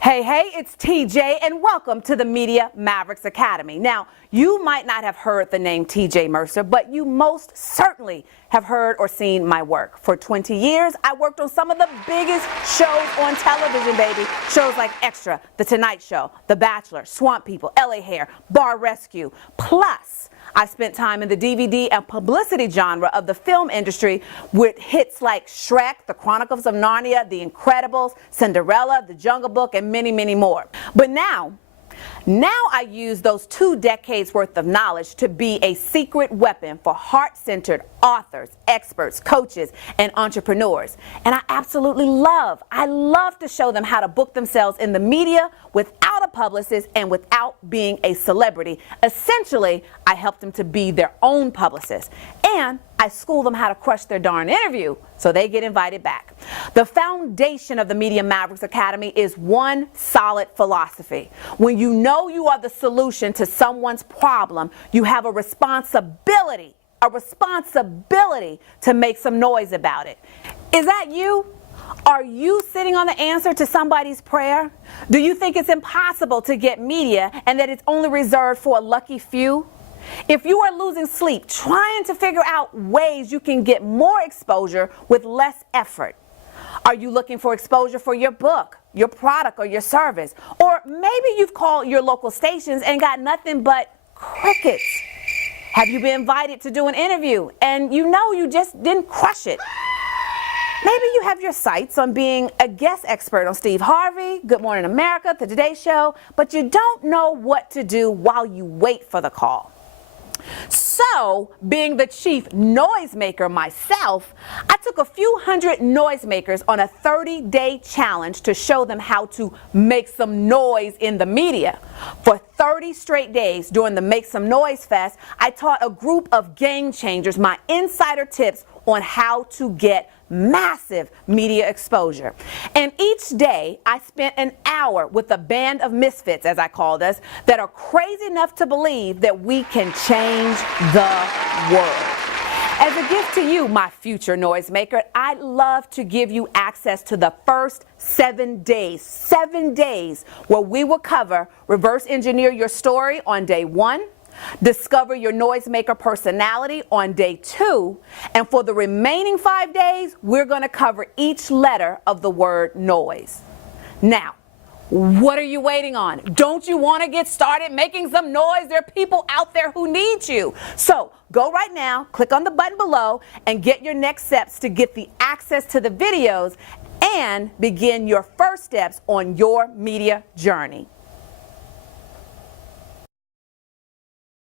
Hey, it's TJ and welcome to the Media Mavericks Academy. Now, you might not have heard the name TJ Mercer, but you most certainly have heard or seen my work. For 20 years, I worked on some of the biggest shows on television, baby. Shows like Extra, The Tonight Show, The Bachelor, Swamp People, LA Hair, Bar Rescue. Plus, I spent time in the DVD and publicity genre of the film industry with hits like Shrek, The Chronicles of Narnia, The Incredibles, Cinderella, The Jungle Book, and many, many more. But now I use those 2 decades worth of knowledge to be a secret weapon for heart-centered authors, experts, coaches, and entrepreneurs. And I love to show them how to book themselves in the media without a publicist and without being a celebrity. Essentially, I help them to be their own publicist. And I school them how to crush their darn interview so they get invited back. The foundation of the Media Mavericks Academy is one solid philosophy. When you know you are the solution to someone's problem, you have a responsibility to make some noise about it. Is that you? Are you sitting on the answer to somebody's prayer? Do you think it's impossible to get media and that it's only reserved for a lucky few? If you are losing sleep trying to figure out ways you can get more exposure with less effort, are you looking for exposure for your book, your product, or your service? Or maybe you've called your local stations and got nothing but crickets. Have you been invited to do an interview and you know you just didn't crush it? Maybe you have your sights on being a guest expert on Steve Harvey, Good Morning America, The Today Show, but you don't know what to do while you wait for the call. So, being the chief noisemaker myself, I took a few hundred noisemakers on a 30-day challenge to show them how to make some noise in the media. For 30 straight days during the Make Some Noise Fest, I taught a group of game changers my insider tips on how to get massive media exposure. And each day I spent an hour with a band of misfits, as I called us, that are crazy enough to believe that we can change the world. As a gift to you, my future noisemaker, I'd love to give you access to the first 7 days where we will cover reverse engineer your story on day 1, discover your noisemaker personality on day 2, and for the remaining 5 days, we're going to cover each letter of the word noise. Now, what are you waiting on? Don't you want to get started making some noise? There are people out there who need you. So go right now, click on the button below, and get your next steps to get the access to the videos and begin your first steps on your media journey.